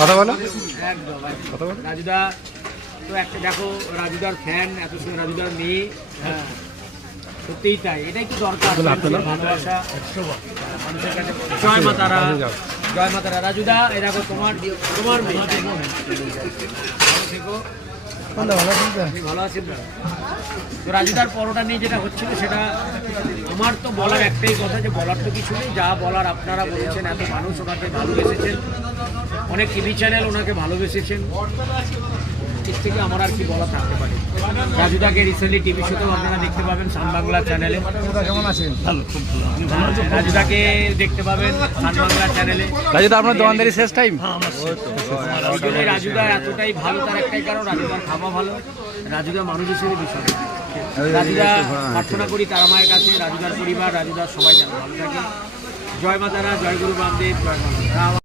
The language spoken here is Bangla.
কথা বলো, একদম কথা বলো। রাজুদা তো একটা দেখো, রাজুদার ফ্যান, এত সময় রাজুদার মেয়ে, হ্যাঁ সত্যিই তাই, এটাই তো দরকার, ভালোবাসা মানুষের কাছে। জয় মা তারা, জয় মা তারা। রাজুদা এই দেখো তোমার তোমার মেয়ে, ভালো থেকো, ভালো আছি। তো রাজুদার পরোটা নিয়ে যেটা হচ্ছিল সেটা আমার তো বলার একটাই কথা, যে বলার তো কিছু নেই, যা বলার আপনারা বলেছেন, এত মানুষ ওনাকে ভালোবেসেছেন, অনেক টিভি চ্যানেল ওনাকে ভালোবেসেছেন, এর থেকে আমার আর কি বলা থাকতে পারে। রাজুদাকে রিসেন্টলি টিভি শোতেও আপনারা দেখতে পাবেন সান বাংলা চ্যানেলে। কেমন আছেন? রাজুদাকে দেখতে পাবেন সান বাংলা চ্যানেলে। রাজুদা, আপনার দোকানদারি শেষ টাইম? ওই জন্য রাজুদা এতটাই ভালো, তার একটাই কারণ রাজুদার খাওয়া ভালো, রাজুদা মানুষ হিসেবে বিষয়। রাজুদা প্রার্থনা করি তারা মায়ের কাছে, রাজুদার পরিবার, রাজুদার সবাই যেন ভালো থাকে। জয় মা তারা, জয় গুরু বামদেব, জয় মা।